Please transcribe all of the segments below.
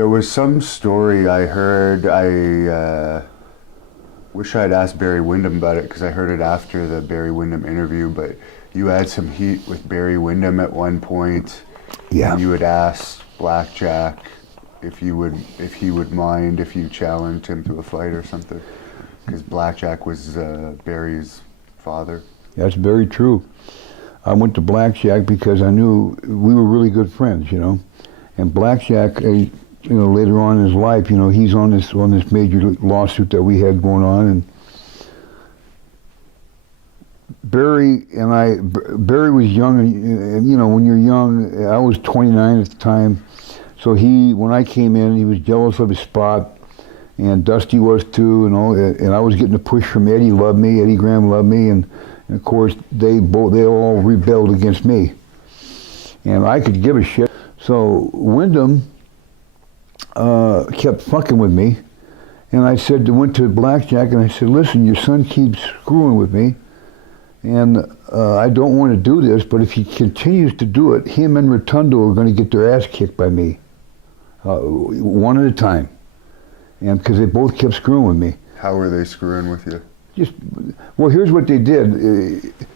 There was some story I heard, I wish I'd asked Barry Windham about it because I heard it after the Barry Windham interview, but you had some heat with Barry Windham at one point. Yeah. And you had asked Blackjack if he would mind if you challenged him to a fight or something, because Blackjack was Barry's father. That's very true. I went to Blackjack because I knew we were really good friends, you know. And Blackjack, you know, later on in his life, you know, he's on this major lawsuit that we had going on, and Barry was young, and you know, when you're young, I was 29 at the time, so when I came in, he was jealous of his spot, and Dusty was too, and and I was getting a push from Eddie Eddie Graham loved me, and of course they all rebelled against me, and I could give a shit. So Windham kept fucking with me, and I went to Blackjack and I said, listen, your son keeps screwing with me, and I don't want to do this, but if he continues to do it, him and Rotundo are going to get their ass kicked by me, one at a time, and because they both kept screwing with me. How were they screwing with you? Well, here's what they did.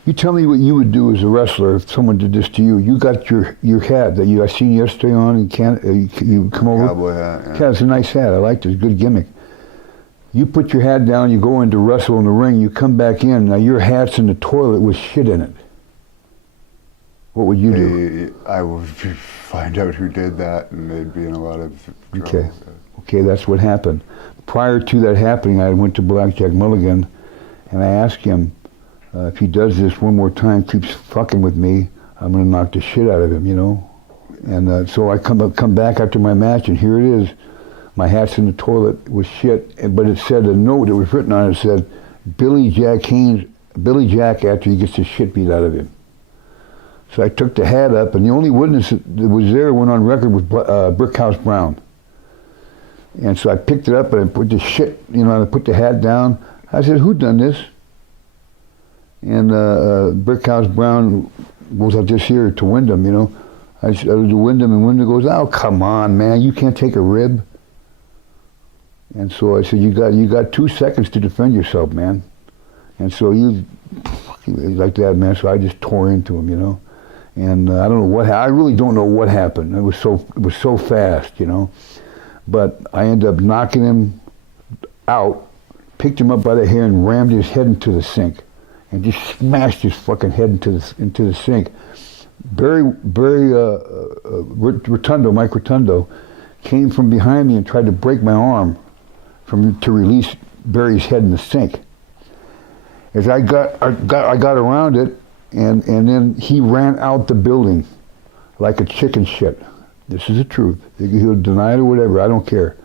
You tell me what you would do as a wrestler if someone did this to you. You got your hat that I seen yesterday on in Canada. You come over. Cowboy hat. Yeah, it's a nice hat. I liked it. It's a good gimmick. You put your hat down. You go in to wrestle in the ring. You come back in. Now your hat's in the toilet with shit in it. What would you do? I would find out who did that, and they'd be in a lot of trouble. Okay, that's what happened. Prior to that happening, I went to Blackjack Mulligan, and I asked him, if he does this one more time, keeps fucking with me, I'm going to knock the shit out of him, you know? And so I come back after my match, and here it is. My hat's in the toilet with shit, but it said, a note that was written on it said, Billy Jack Haynes, Billy Jack after he gets the shit beat out of him. So I took the hat up, and the only witness that was there went on record with Brickhouse Brown. And so I picked it up and I put the shit, you know, I put the hat down. I said, who done this? And Brickhouse Brown goes out this here to Windham, you know. I said to Windham, and Windham goes, oh, come on, man, you can't take a rib. And so I said, you got 2 seconds to defend yourself, man. And so he like that, man, so I just tore into him, you know. And I don't know I really don't know what happened. It was so fast, you know. But I ended up knocking him out, picked him up by the hair and rammed his head into the sink, and just smashed his fucking head into the sink. Rotundo, Mike Rotundo, came from behind me and tried to break my arm to release Barry's head in the sink. As I got around it, and then he ran out the building like a chicken shit. This is the truth. He'll deny it or whatever, I don't care.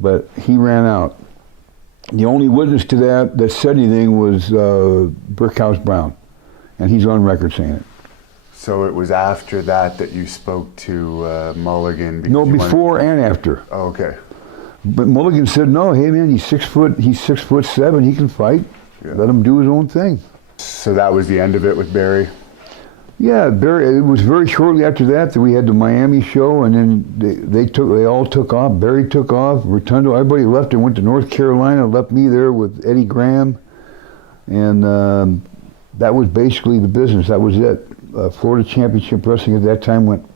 But he ran out. The only witness to that said anything was Brickhouse Brown, and he's on record saying it. So it was after that you spoke to Mulligan? No, before and after. Oh, okay. But Mulligan said, no, hey man, he's 6'7", he can fight. Yeah. Let him do his own thing. So that was the end of it with Barry? Yeah, Barry. It was very shortly after that we had the Miami show, and then they all took off. Barry took off. Rotundo, everybody left and went to North Carolina. Left me there with Eddie Graham, and that was basically the business. That was it. Florida Championship Wrestling at that time went